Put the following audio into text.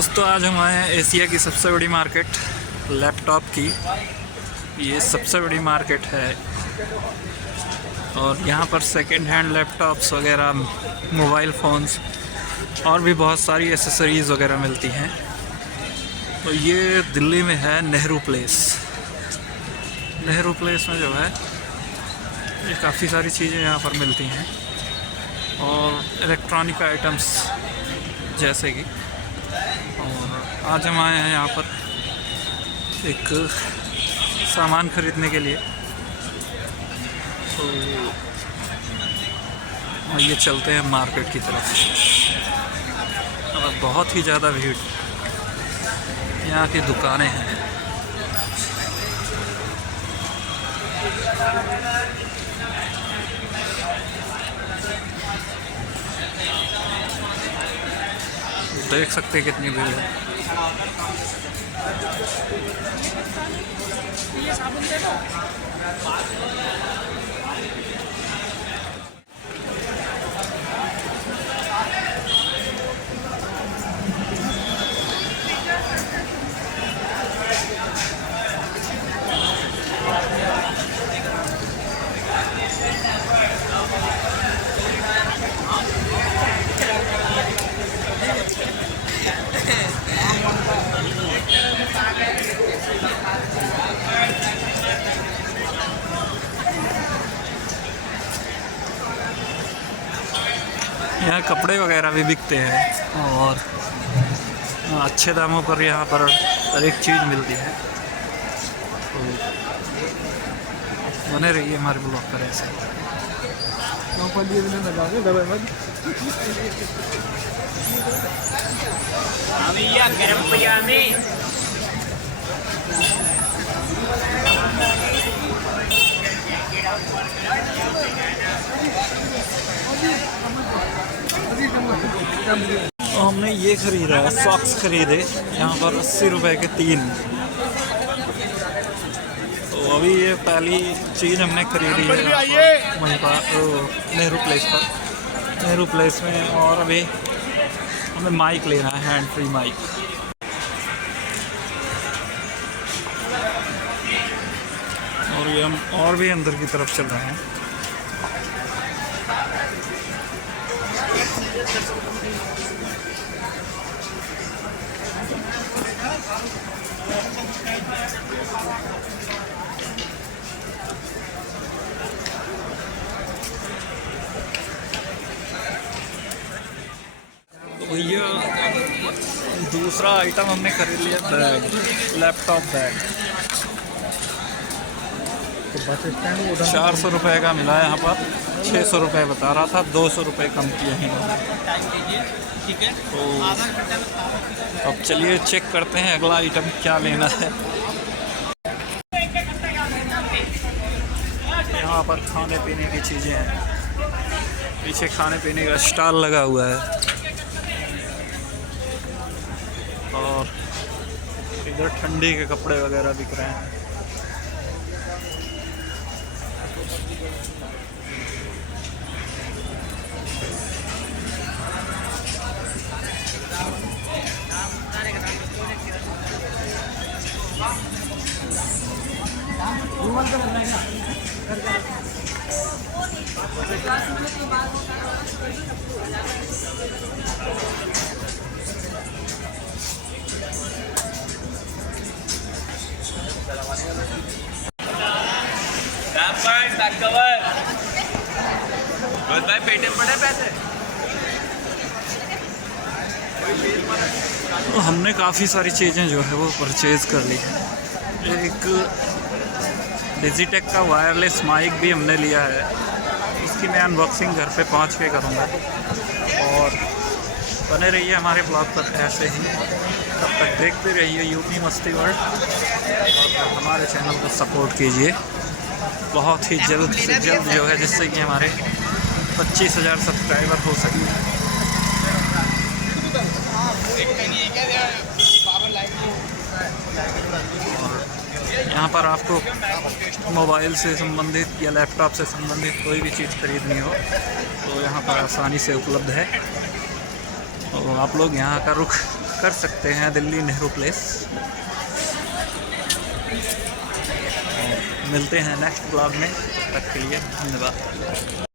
दोस्तों आज हम आए हैं एशिया की सबसे बड़ी मार्केट लैपटॉप की। ये सबसे बड़ी मार्केट है और यहाँ पर सेकंड हैंड लैपटॉप्स वगैरह, मोबाइल फ़ोन्स और भी बहुत सारी एसेसरीज़ वगैरह मिलती हैं। तो ये दिल्ली में है नेहरू प्लेस। नेहरू प्लेस में जो है ये काफ़ी सारी चीज़ें यहाँ पर मिलती हैं और इलेक्ट्रॉनिक आइटम्स जैसे कि। और आज हम आए हैं यहाँ पर एक सामान ख़रीदने के लिए। तो ये चलते हैं मार्केट की तरफ। और बहुत ही ज़्यादा भीड़, यहाँ की दुकानें हैं। देख सकते हैं कितनी भीड़ है। यहाँ कपड़े वगैरह भी बिकते हैं और अच्छे दामों पर यहाँ पर हर एक चीज़ मिलती है। तो बने रहिए हमारे ब्लॉग पर ऐसे। गरम पजामे तो हमने ये ख़रीदा है, सॉक्स ख़रीदे यहाँ पर 80 रुपए के 3। तो अभी ये पहली चीज़ हमने ख़रीदी है वहीं पर नेहरू प्लेस पर, नेहरू प्लेस में। और अभी हमें माइक लेना है, हैंड फ्री माइक। और ये हम और भी अंदर की तरफ चल रहे हैं। तो ये दूसरा आइटम हमने खरीद लिया, बैग, लैपटॉप बैग। तो बस स्टैंड 400 रुपये का मिला यहाँ पर। 600 रुपये बता रहा था, 200 रुपये कम किए हैं। तो अब चलिए चेक करते हैं अगला आइटम क्या लेना है। यहाँ पर खाने पीने की चीज़ें हैं, पीछे खाने पीने का स्टॉल लगा हुआ है। और इधर ठंडी के कपड़े वगैरह बिक रहे हैं। पेटीएम पड़े पैसे। तो हमने काफ़ी सारी चीज़ें जो है वो परचेज़ कर ली है। एक डिजिटेक का वायरलेस माइक भी हमने लिया है, उसकी मैं अनबॉक्सिंग घर पे पहुंच के करूँगा। और बने रहिए हमारे ब्लॉग पर ऐसे ही। तब तक देखते रहिए यूपी मस्ती वर्ल्ड और हमारे चैनल को सपोर्ट कीजिए बहुत ही जल्द से जल्द जो है, जिससे कि हमारे 25,000 सब्सक्राइबर हो सके। यहाँ पर आपको मोबाइल से संबंधित या लैपटॉप से संबंधित कोई भी चीज़ खरीदनी हो तो यहाँ पर आसानी से उपलब्ध है। तो आप लोग यहाँ का रुख कर सकते हैं दिल्ली नेहरू प्लेस। मिलते हैं नेक्स्ट ब्लॉग में, तब तक के लिए धन्यवाद।